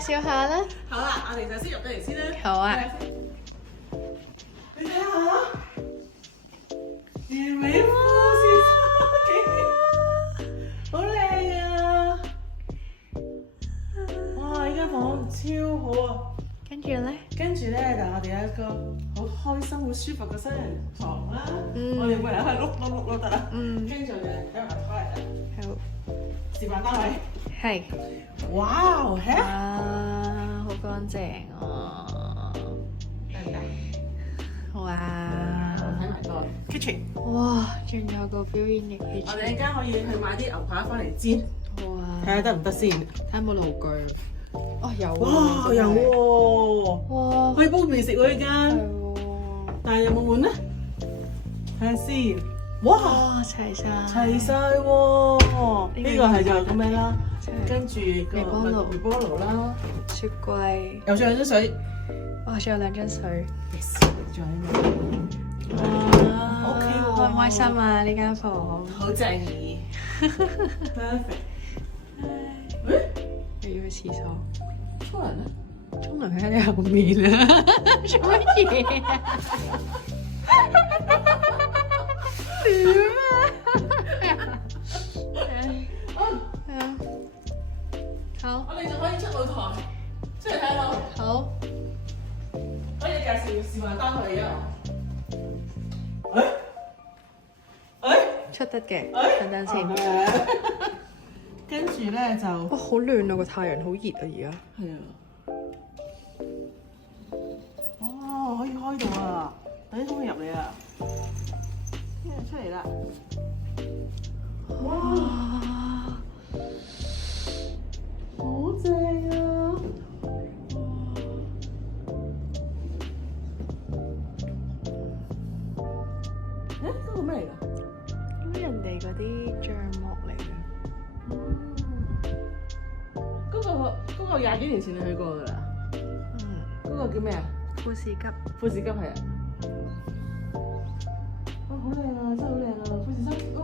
紹下啦。好啦，我哋就先入咗嚟先啦。好啊。你睇下，完美富士山，好靚啊！哇！呢間房超好啊！跟住咧，跟住咧就我哋有一個好開心、好舒服嘅雙人床啦。我哋每人可以碌得啦。跟住我哋有埋台嚟啦。好，示範單位。係。哇！哇，好乾淨啊！得唔得？哇！我睇埋個 kitchen。哇，仲有個表演嘅我哋陣間可以去買啲牛扒翻嚟煎，哇！睇下得唔得先。睇下有冇爐具。哦，有喎。哇！有喎。哇！可以煲麵食喎呢間，係喎。但係有冇碗咧？睇下先。哇！哇，齊晒。齊晒喎！呢個係就咁樣啦，跟住個微波爐啦，雪櫃。又仲有張水。哇，仲有兩張水。 Yes， 仲有呢個。哇 ！OK 喎，開唔開心啊？呢間房。好正義。Perfect。誒？又要去廁所。沖涼咧？沖涼喺你後面啊！做乜嘢啊？點啊？好，我哋就可以出露台，出嚟睇咯。好，可以介紹示範單位啊！出得嘅，等等先。跟住咧就哇，好暖啊！個太陽好熱啊！而家係啊，哦，可以開到啊！等啲空氣入嚟啊！呢個出嚟啦！哇，好正啊！誒，嗰個咩嚟㗎？咁人哋嗰啲帳幕嚟嘅。嗰個廿幾年前你去過㗎啦。嗰個叫咩啊？富士急。富士急係啊。哇，好靚啊！真係好靚啊！富士山，哦，